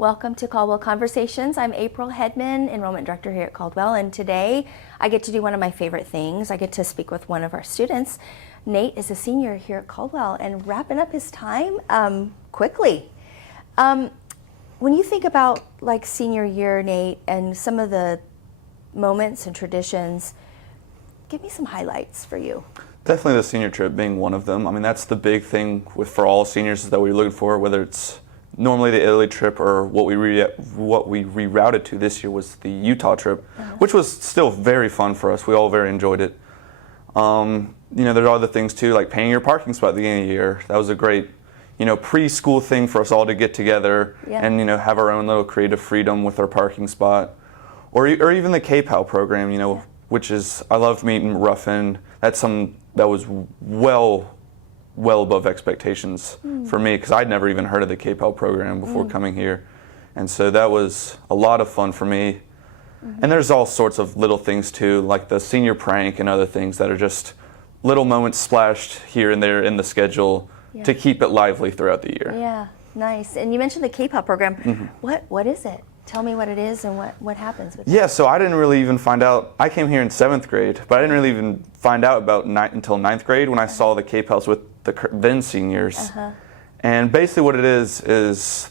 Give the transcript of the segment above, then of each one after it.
Welcome to Caldwell Conversations. I'm April Hedman, Enrollment Director here at Caldwell, and today I get to do one of my favorite things. I get to speak with one of our students. Nate is a senior here at Caldwell and wrapping up his time quickly. When you think about like senior year, Nate, and some of the moments and traditions, give me some highlights for you. Definitely the senior trip being one of them. I mean, that's the big thing for all seniors that we're looking for, whether it's normally the Italy trip or what we rerouted to this year was the Utah trip, which was still very fun for us. We all very enjoyed it. You know, there are other things too, like paying your parking spot at the beginning of the year. That was a great, preschool thing for us all to get together and, have our own little creative freedom with our parking spot. Or even the Kpal program, which is, I loved meeting Ruffin. That's something that was well above expectations for me, because I'd never even heard of the Kpal program before coming here. And so that was a lot of fun for me. And there's all sorts of little things too, like the senior prank and other things that are just little moments splashed here and there in the schedule to keep it lively throughout the year. Yeah, nice. And you mentioned the Kpal program. What is it? Tell me what it is and what happens with it. Yeah, so I didn't really even find out. I came here in 7th grade, but I didn't really even find out about until 9th grade when I saw the Kpals with the then seniors. And basically what it is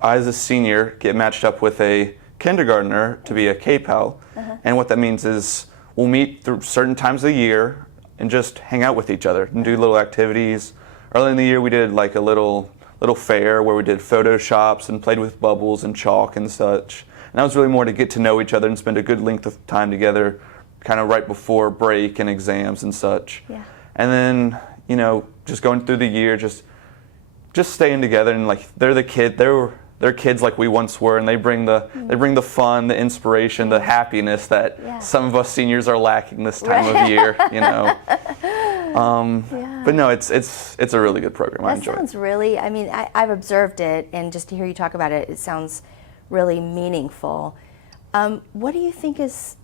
I as a senior get matched up with a kindergartner to be a Kpal. And what that means is we'll meet through certain times of the year and just hang out with each other and do little activities. Early in the year we did like a little fair where we did photoshops and played with bubbles and chalk and such. And that was really more to get to know each other and spend a good length of time together, kind of right before break and exams and such. And then, just going through the year, just staying together, and like they're kids like we once were, and they bring the fun, the inspiration, the happiness that some of us seniors are lacking this time of year, But no, it's a really good program. I enjoy it. That sounds really, I've observed it, and just to hear you talk about it, it sounds really meaningful. What do you think is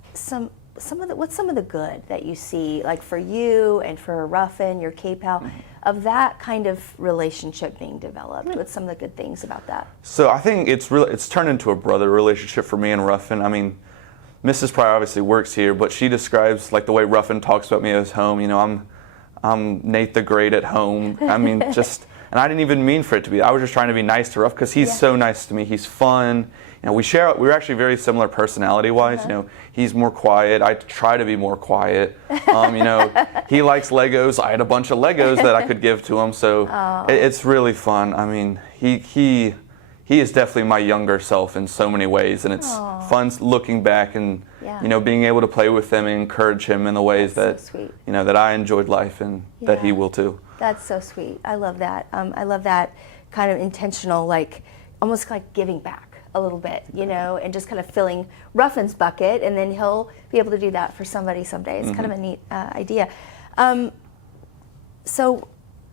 what's some of the good that you see, like for you and for Ruffin, your Kpal, of that kind of relationship being developed? What's some of the good things about that? So I think it's turned into a brother relationship for me and Ruffin. I mean, Mrs. Pryor obviously works here, but she describes like the way Ruffin talks about me as home. I'm Nate the Great at home. And I didn't even mean for it to be. I was just trying to be nice to Ruff because he's so nice to me. He's fun. We're actually very similar personality-wise. He's more quiet. I try to be more quiet. He likes Legos. I had a bunch of Legos that I could give to him. So it's really fun. I mean, he is definitely my younger self in so many ways, and it's fun looking back and being able to play with him and encourage him in the ways that that I enjoyed life and that he will too. That's so sweet. I love that. I love that kind of intentional, like almost like giving back a little bit, and just kind of filling Ruffin's bucket, and then he'll be able to do that for somebody someday. It's kind of a neat idea. So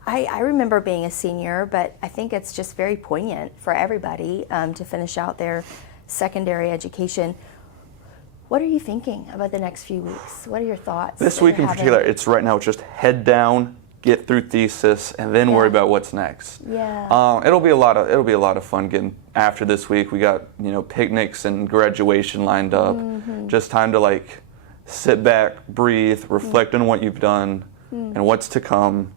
I remember being a senior, but I think it's just very poignant for everybody to finish out their secondary education. What are you thinking about the next few weeks? What are your thoughts? This week in particular, it's right now just head down, get through thesis, and then worry about what's next. It'll be a lot of fun getting after this week. We got picnics and graduation lined up. Just time to like sit back, breathe, reflect on what you've done and what's to come.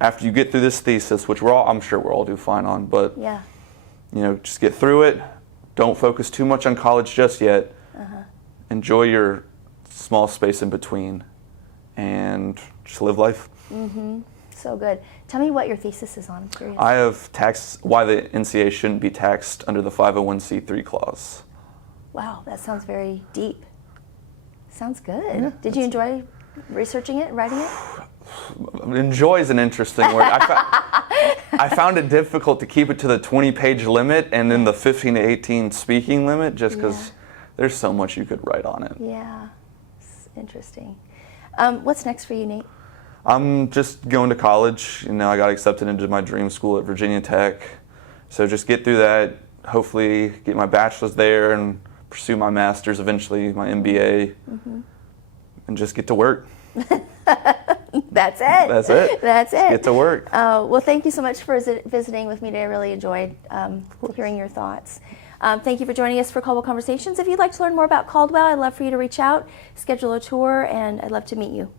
After you get through this thesis, which I'm sure we'll all do fine on, but just get through it. Don't focus too much on college just yet. Enjoy your small space in between, and just live life. So good. Tell me what your thesis is on. I'm curious. I have why the NCA shouldn't be taxed under the 501c3 clause. Wow, that sounds very deep. Sounds good. Did you enjoy researching it, writing it? Enjoy is an interesting word. I found it difficult to keep it to the 20-page limit and then the 15 to 18 speaking limit, just because there's so much you could write on it. Yeah, it's interesting. What's next for you, Nate? I'm just going to college. I got accepted into my dream school at Virginia Tech. So just get through that, hopefully get my bachelor's there and pursue my master's eventually, my MBA, and just get to work. That That's it. That's it. That's it. Get to work. Well, thank you so much for visiting with me today. I really enjoyed hearing your thoughts. Thank you for joining us for Caldwell Conversations. If you'd like to learn more about Caldwell, I'd love for you to reach out, schedule a tour, and I'd love to meet you.